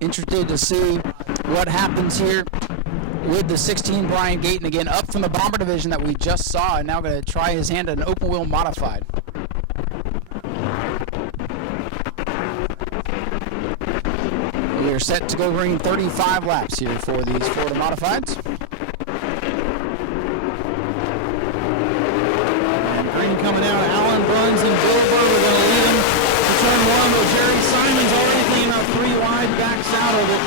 Interested to see what happens here with the 16 Brian Gayton again, up from the bomber division that we just saw, and now going to try his hand at an open wheel modified. We are set to go green 35 laps here for these Florida modifieds. And green coming out. Alan Bruns and Bill Berber going to lead him to turn one, but Jerry Simon's already clean out 3 wide, backs out of it.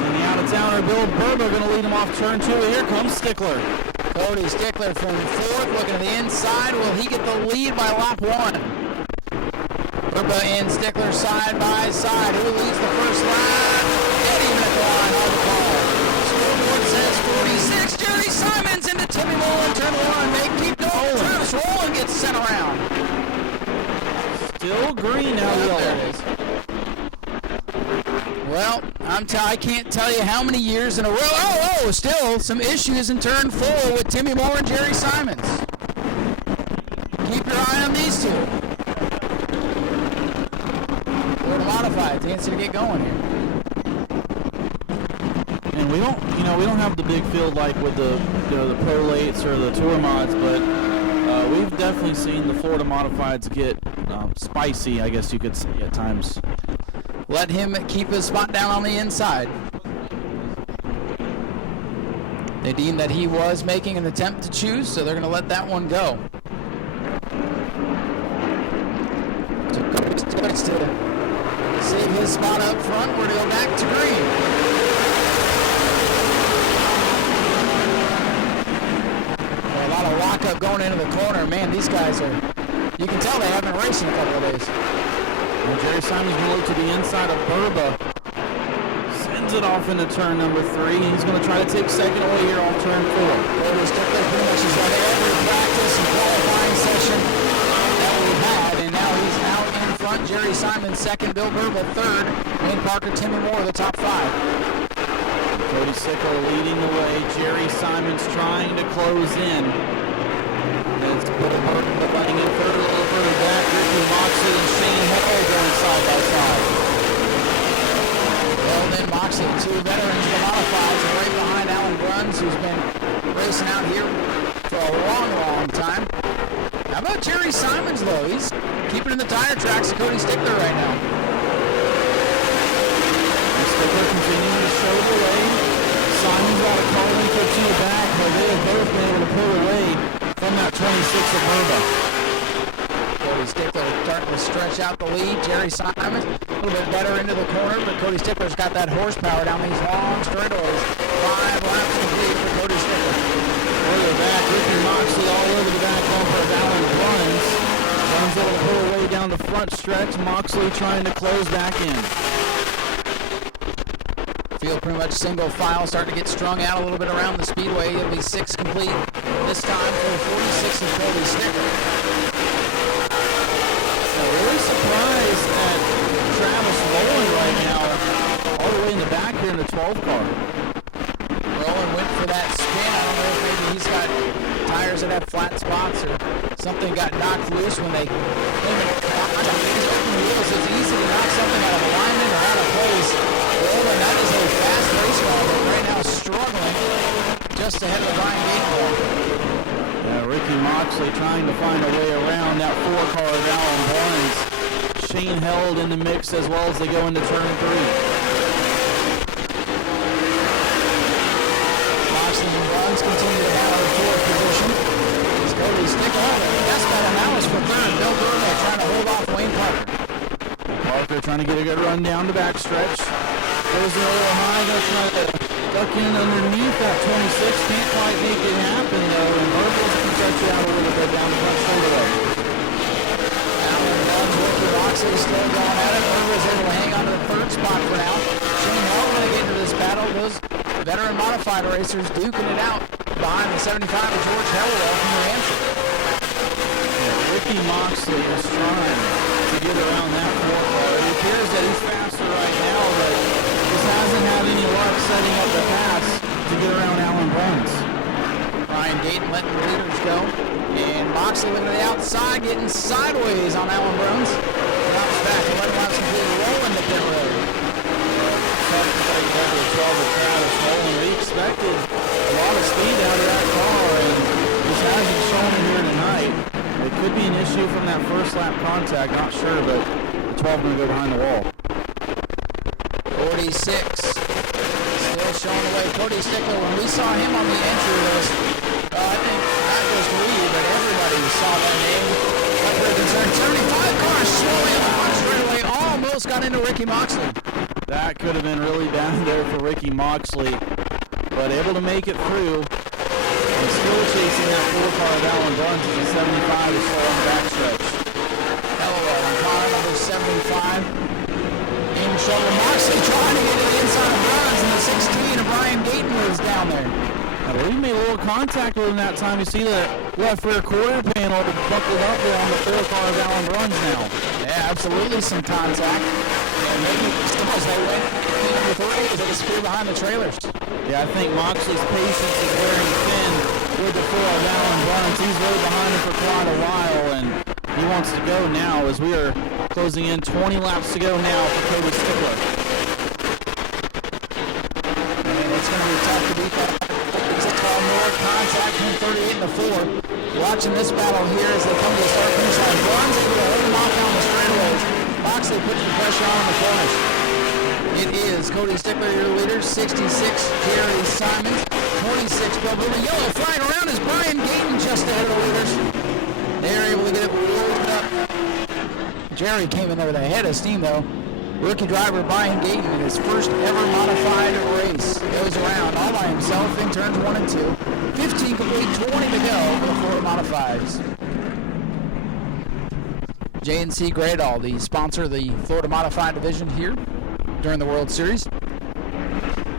And the out-of-towner Bill Berber going to lead him off turn 2. Here comes Stickler. Cody Stickler from 4th, looking to the inside. Will he get the lead by lap 1? Berba and Stickler side by side. Who leads the first lap? Dead even at the line on the call. Scoreboard says 46. Jerry Simons into Timmy Moore in turn 1. They keep going. Travis Rowland gets sent around. Still green now. There it is. Well, I can't tell you how many years in a row. Still some issues in turn 4 with Timmy Moore and Jerry Simons. Keep your eye on these two. Modified, chance to get going here. And we don't have the big field like with the prolates or the tour mods, but we've definitely seen the Florida modifieds get spicy, I guess you could say at times. Let him keep his spot down on the inside. They deemed that he was making an attempt to choose, so they're going to let that one go. To save his spot up front, we're to go back to green. A lot of lockup going into the corner. Man, these guys are, you can tell they haven't raced in a couple of days. And Jerry Simons going to look to the inside of Berba. Sends it off into turn number 3. He's going to try to take second away here on turn 4. Berba Stickler pretty much has done every practice and qualifying session that we've had, and now he's out in front. Jerry Simons second, Bill Berba third, Wayne Parker, Timmy Moore the top 5. Cody Stickler leading the way. Jerry Simons trying to close in. It's Bill Berba running in third, a little further back. Ricky Moxley and Shane Hall going side by side. Well, then Moxley, 2 veterans of the modifieds, are right behind Alan Bruns, who's been racing out here for a long time. How about Jerry Simons, though? He's keeping in the tire tracks of Cody Stickler right now. And Stickler continuing to show the way. Simons got a call in for 2 back, but they have both been able to pull away from that 26 of Berba. Cody Stickler starting to stretch out the lead. Jerry Simons a little bit better into the corner, but Cody Stickler's got that horsepower down these long straightaways. 5 laps complete for Cody Stickler. Further back, Ricky Moxley all over the back bumper of Alan Bruns. Bruns able to pull away down the front stretch. Moxley trying to close back in. Field pretty much single file, starting to get strung out a little bit around the speedway. It'll be 6 complete this time for 46 and Cody Stickler. So really surprised at Travis Rowland right now, all the way in the back here in the 12 car. Rowland went for that spin. I don't know if maybe he's got tires that have flat spots or something got knocked loose when they came in contact on these open wheels. It's easy to knock something out of alignment or out of place. Rowland, that is a fast race car, but right now struggling just ahead of the Brian Gayton car. Yeah, Ricky Moxley trying to find a way around that 4 car of Alan Barnes. Shane held in the mix as well as they go into turn 3. Moxley and Barnes continue to have our 4th position. It's Cody Stickler. That's about an hour for 3rd. Bill Berba trying to hold off Wayne Parker. Parker trying to get a good run down the backstretch. Goes in a little high, going to try to duck in underneath that 26. Can't quite make it happen though, and Berkel's can stretch it out a little bit down the front straightaway. Alan Bruns working, Moxley still going at it. Berber is able to hang on to the 3rd spot for now. Shane Hall going to get into this battle. Those veteran modified racers duking it out behind the 75 of George Hellwell from New Hampshire. Yeah, Ricky Moxley is trying to get around that 4 car. It appears that he's faster right now, but just hasn't had any luck setting up the pass to get around Alan Bruns. Brian Gayton letting the leaders go. And Moxley looking to the outside, getting sideways on Alan Bruns. Drops back, 11 laps completed, rolling the pit road. 12 going to go behind the wall. 46. Still showing the way. Cody Stickler, when we saw him on the entry list, I think not just we, but everybody saw that name. Not very concerned. 75 cars slowly up on straightaway. Almost got into Ricky Moxley. That could have been really bad there for Ricky Moxley, but able to make it through. And still chasing that 4 car of Alan Bruns as the 75 is still on the backstretch. Hello, car number 75. In trouble. Moxley trying to get to the inside of Bruns, and the 16 of Brian Gayton was down there. I believe he made a little contact with him that time. You see the left rear quarter panel buckled up there on the 4 car of Alan Bruns now. Yeah, absolutely some contact. And maybe as they went number 3 as they disappear behind the trailers. Yeah, I think Moxley's patience is wearing thin with the 4 of Alan Bruns. He's rode behind him for quite a while, and he wants to go now as we are closing in 20 laps to go now for Cody Stickler. And it's going to be tough to beat that. More contact from 38 and the 4. Watching this battle here as they come to the start finish line. Bruns able to hold them off down the straightaways. Moxley puts the pressure on the corners. It is Cody Stickler, your leader. 66, Jerry Simons. 26, Bill Boomer. Yellow flag around is Brian Gayton just ahead of the leaders. They're able to get it rolled up. Jerry came in there with a head of steam, though. Rookie driver Brian Gayton in his first ever modified race. Goes around all by himself in turns 1 and 2. 15 complete, 20 to go for the Florida Modifieds. J&C Gradall, the sponsor of the Florida Modified division here during the World Series.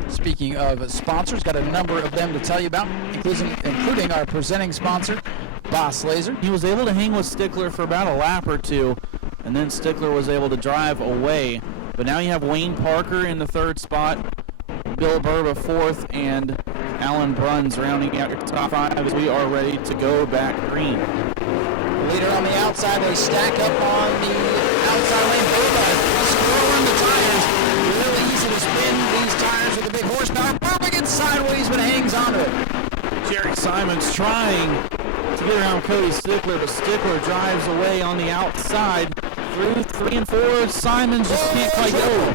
Speaking of sponsors, got a number of them to tell you about, including our presenting sponsor, Boss Laser. He was able to hang with Stickler for about a lap or two, and then Stickler was able to drive away. But now you have Wayne Parker in the 3rd spot, Bill Burba 4th, and Alan Bruns rounding out your top 5 as we are ready to go back green. Leader on the outside, they stack up on the outside lane. Burba scrolling the tires. Really easy to spin these tires with the big horsepower. Burba gets sideways but hangs onto it. Jerry Simons trying to get around Cody Stickler, but Stickler drives away on the outside. Through 3 and 4, Simons just can't quite go.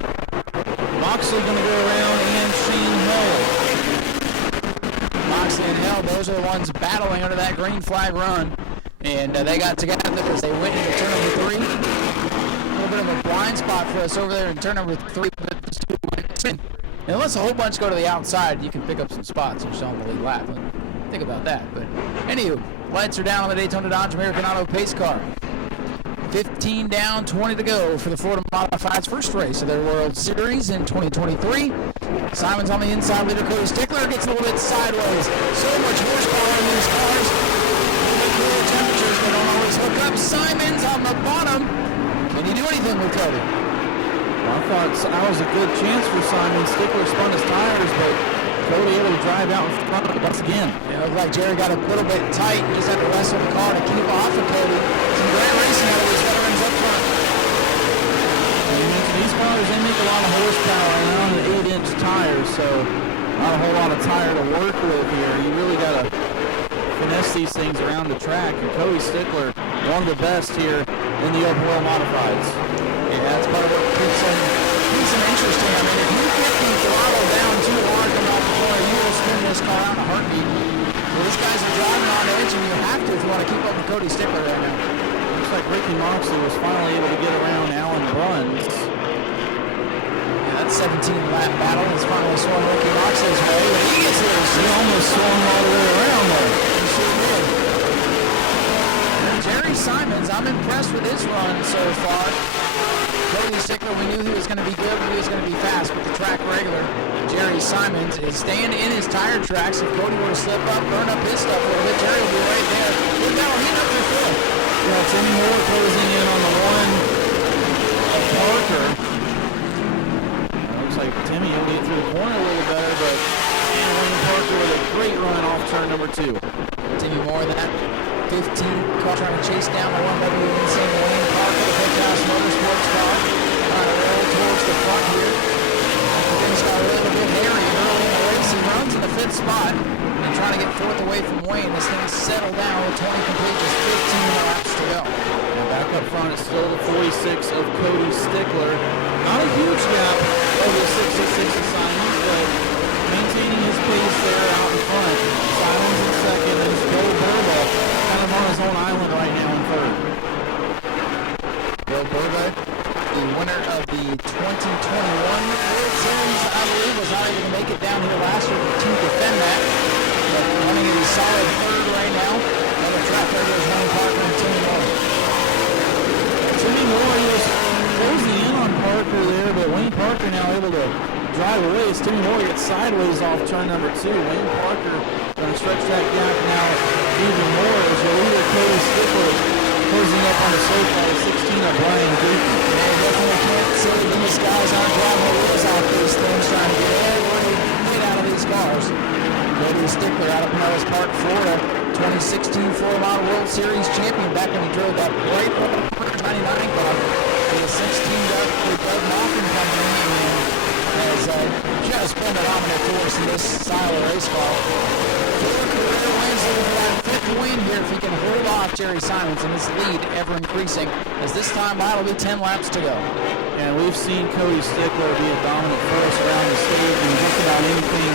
Moxley going to go around, and Shane Hill. Moxley and Hill, those are the ones battling under that green flag run. And they got together because they went into turn number 3. A little bit of a blind spot for us over there in turn number 3. And unless a whole bunch go to the outside, you can pick up some spots or show them the lead lap. Think about that. But anywho, lights are down on the Daytona Dodge American Auto pace car. 15 down, 20 to go for the Florida Modifieds' first race of their World Series in 2023. Simons on the inside, leader Cody Stickler gets a little bit sideways. So much horsepower in these cars. Cooler temperatures, they don't always hook up. Simons on the bottom. Can you do anything with Cody? Well, I thought that was a good chance for Simon. Stickler spun his tires, but Cody able to drive out in front once again. It looked like Jerry got a little bit tight. He just had to wrestle the car to keep off of Cody. Some great racing out of these veterans up front. These cars, they make a lot of horsepower and they're on an 8-inch tire, so not a whole lot of tire to work with here. You really got to finesse these things around the track. And Cody Stickler, one of the best here in the open wheel modifieds. Yeah, that's part of what keeps them interesting. I mean, if you get the throttle down too hard from off the floor, you will spin this car out in a heartbeat. So these guys are driving on edge, and you have to if you want to keep up with Cody Stickler right now. Looks like Ricky Moxley was finally able to get around Alan Bruns. Yeah, that 17-lap battle has finally swung Ricky Moxley's way, but he gets here. He almost swung all the way around there. He sure did. Jerry Simons, I'm impressed with his run so far. Cody Stickler, we knew he was going to be good, we knew he was going to be fast, but the track regular, Jerry Simons, is staying in his tire tracks. If Cody were to slip up, burn up his stuff a little bit, Jerry will be right there. Look now, he's up there full. Yeah, Timmy Moore closing in on the one of Parker. Looks like Timmy will get through the corner a little better, but Wayne Parker with a great run off turn number 2. Timmy Moore, that 15 car trying to chase down the 1W insane Wayne Parker, the Big House Motorsports car, trying to roll towards the front here. Things got a little bit hairy early in the race. He runs in the 5th spot and trying to get 4th away from Wayne. This thing settled down with 20 complete, just 15 laps to go. And back up front, it's still the 46 of Cody Stickler. 46 of Simons, but maintaining his pace there out in front. Simons in second, and Bill Burba kind of on his own island right now in third. Bill Burba, the winner of the 2021 World Series, I believe, was not able to make it down here last year to defend that. But running a solid third right now. Another track there goes Wayne Parker and Timmy Moore. Timmy Moore, he was closing in on Parker there, but Wayne Parker now able to drive away as Timmy Moore gets sideways off turn number 2. Wayne Parker going to stretch that gap now even more as your leader, Cody Stickler, closing up on the so-called 16 of Brian Gaten. Man, definitely can't say these guys aren't driving the wheels off these things, trying to get everybody get out of these cars. Cody Stickler out of Pinellas Park, Florida, 2016 Florida Model World Series champion back when he drove that bright 99 car. He has since teamed up with Doug Moffitt Company and has just been a dominant force in this style of race car. 4 career wins, looking for that 5th win here if he can hold off Jerry Simons and his lead ever increasing, as this time out will be 10 laps to go. And we've seen Cody Stickler be a dominant force around the stage and just about anything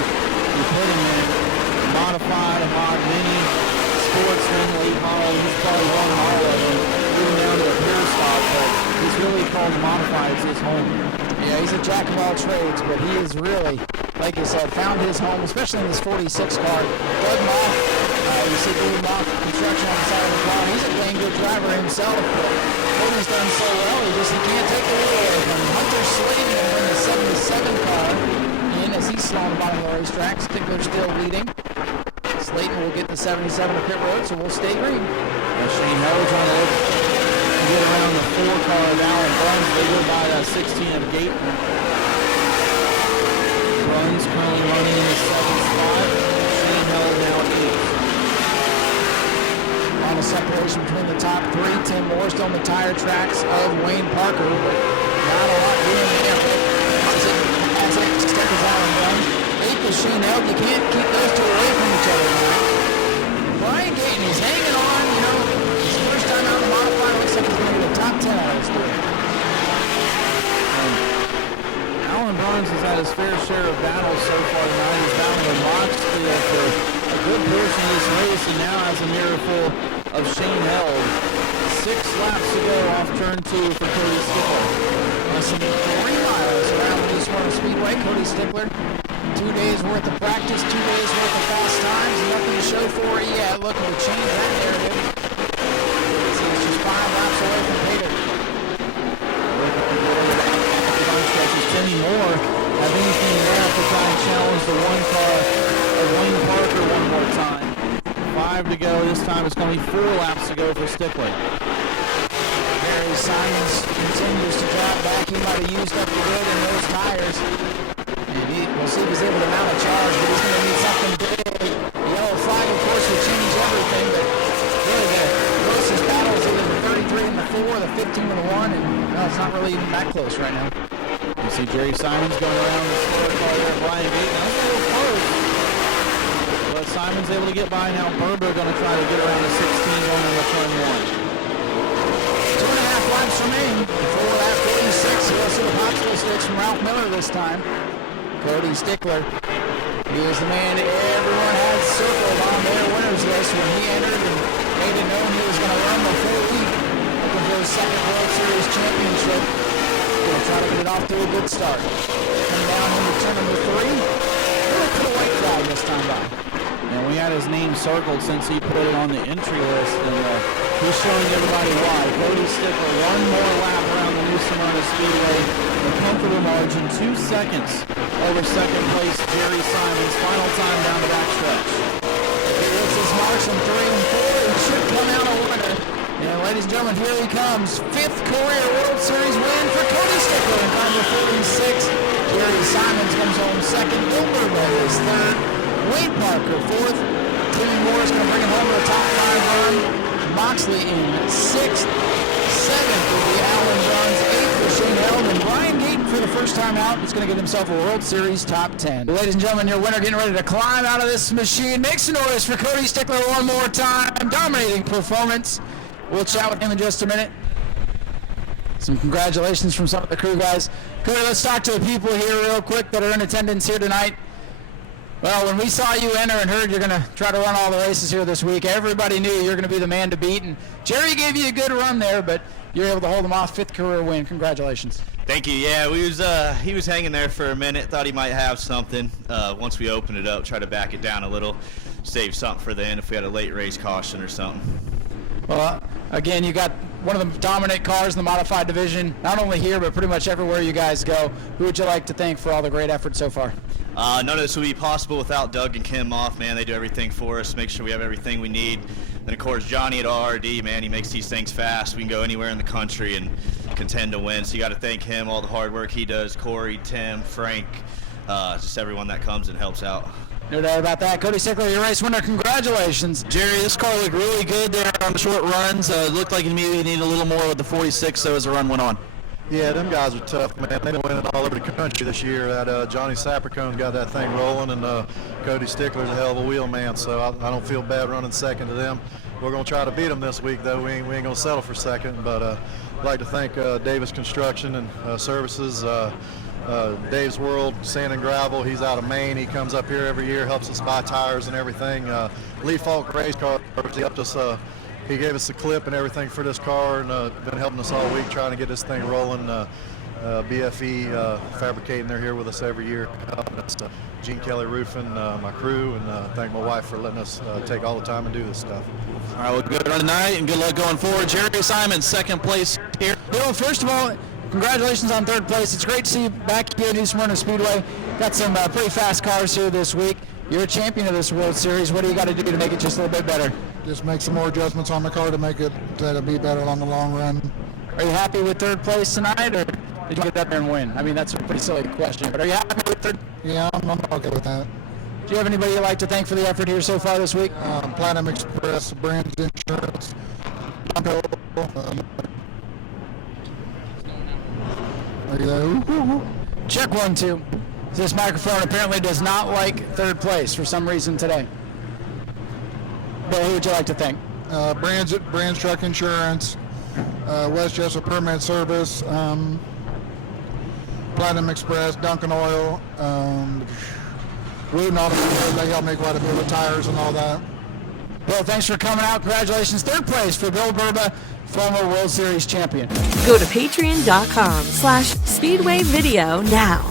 you put him in. Modified, mod, mini, sportsman, late model, he's probably won all of them, even down to a pure stop, but he's really called modified his home. Yeah, he's a jack of all trades, but he is really, like you said, found his home, especially in this 46 car. Doug Moff, you see Doug Moff construction on the side of the car. He's a dang good driver himself, but Cody's done so well, he can't take the wheel away from him. Hunter Slayton will bring the 77 car in as he's slow on the bottom of the racetrack. Stickler still leading. Slayton will get the 77 to pit road, so we'll stay green. Shane Howard trying to get around the 4 car of Alan Bruns. They go by that 16 of Gaten. Bruns currently running in the 7th spot. Shane Howard now 8th. On a separation between the top 3, Tim Moore still on the tire tracks of Wayne Parker, but not a lot doing there. As it Sticker's Alan Bruns. 8th is Shane Howard. You can't keep those two away from each other. Brian Gaten is hanging on, his first time out in the modified, looks like he's going to be the top 10 out of this three. Alan Bruns has had his fair share of battles so far tonight. He's battling with Moxley for a good portion of this race, and now has a mirror full of Shane Held. 6 laps to go off turn 2 for Cody Stickler. Less than 3 miles around the Smyrna Speedway. Cody Stickler, 2 days worth of practice, 2 days worth of fast times, nothing to show for it yet. Looking to change that narrative. So it's just 5 laps away from Peter. Timmy Moore have anything left to try and challenge the 1 car of Wayne Parker one more time. 5 to go. This time it's going to be 4 laps to go for Stickler. Jerry Simons continues to drop back. He might have used up the wood in those tires. And we'll see if he's able to mount a charge, but he's going to need something big. The yellow flag, of course, will change everything, but really the closest battle is either the 33 and the 4, the 15 and the 1, and it's not really even that close right now. You see Jerry Simons going around the slower car there, Brian Gaten. That's a little close. But Simons able to get by now. Berber going to try to get around the 16 going into turn 1. 2.5 laps remain before lap 46. He also the popsicle sticks from Ralph Miller this time. Cody Stickler, he was the man everyone had circled on their winners list when he entered and made it known he was going to run the full week looking for his 2nd World Series championship. He'll try to get it off to a good start. Coming down into turn number 3. Really put a white flag this time by. And we had his name circled since he put it on the entry list, and he's showing everybody why. Cody Stickler, 1 more lap around the New Smyrna Speedway. A comfortable margin, 2 seconds over 2nd place Jerry Simons. Final time down the backstretch. He hits his marks in 3 and 4. He should come out a winner. And ladies and gentlemen, here he comes. 5th career World Series win for Cody Stickler in car number 46. Jerry Simons comes home 2nd. Bill Burba is 3rd. Wayne Parker 4th. Timmy Moore is going to bring him home to the top 5 run. Moxley in 6th. 7th will be Alan Bruns. 8th for Shane Held. And Brian Gaten for the first time out is going to get himself a World Series top 10. Ladies and gentlemen, your winner getting ready to climb out of this machine. Make some noise for Cody Stickler one more time. Dominating performance. We'll chat with him in just a minute. Some congratulations from some of the crew guys. Cody, let's talk to the people here real quick that are in attendance here tonight. Well, when we saw you enter and heard you're going to try to run all the races here this week, everybody knew you're going to be the man to beat. And Jerry gave you a good run there, but you're able to hold him off. 5th career win. Congratulations. Thank you. Yeah, he was hanging there for a minute. Thought he might have something. Once we opened it up, try to back it down a little, save something for the end if we had a late race caution or something. Well, again, you got one of the dominant cars in the modified division, not only here, but pretty much everywhere you guys go. Who would you like to thank for all the great effort so far? None of this would be possible without Doug and Kim off, man. They do everything for us, make sure we have everything we need. And, of course, Johnny at RRD, man, he makes these things fast. We can go anywhere in the country and contend to win. So you got to thank him, all the hard work he does, Corey, Tim, Frank, just everyone that comes and helps out. No doubt about that. Cody Stickler, your race winner. Congratulations. Jerry, this car looked really good there on the short runs. It looked like it maybe needed a little more with the 46, so as the run went on. Yeah, them guys are tough, man. They've been winning all over the country this year. That Johnny Sapercone's got that thing rolling, and Cody Stickler's a hell of a wheel man, so I don't feel bad running second to them. We're going to try to beat them this week, though. We ain't going to settle for second, but I'd like to thank Davis Construction and Services, Dave's World Sand and Gravel. He's out of Maine. He comes up here every year, helps us buy tires and everything. Lee Falk Race Cars, he helped us. He gave us the clip and everything for this car, and been helping us all week trying to get this thing rolling. BFE Fabricating, they're here with us every year, helping us. Gene Kelly Roofing, my crew, and thank my wife for letting us take all the time and do this stuff. All right, well, good run tonight, and good luck going forward. Jerry Simon, 2nd place here. Bill, first of all, congratulations on 3rd place. It's great to see you back here at Smyrna Speedway. Got some pretty fast cars here this week. You're a champion of this World Series. What do you got to do to make it just a little bit better? Just make some more adjustments on the car to make it be better on the long run. Are you happy with 3rd place tonight, or did you get up there and win? I mean, that's a pretty silly question, but are you happy with 3rd? Yeah, I'm okay with that. Do you have anybody you'd like to thank for the effort here so far this week? Platinum Express, Brands Insurance, are you there? Check 1, 2. This microphone apparently does not like 3rd place for some reason today. Bill, who would you like to thank? Brands Truck Insurance, Westchester Permit Service, Platinum Express, Duncan Oil, Rudin Automotive. They help me quite a bit with tires and all that. Bill, thanks for coming out. Congratulations. 3rd place for Bill Burba, former World Series champion. Go to patreon.com/Speedway Video now.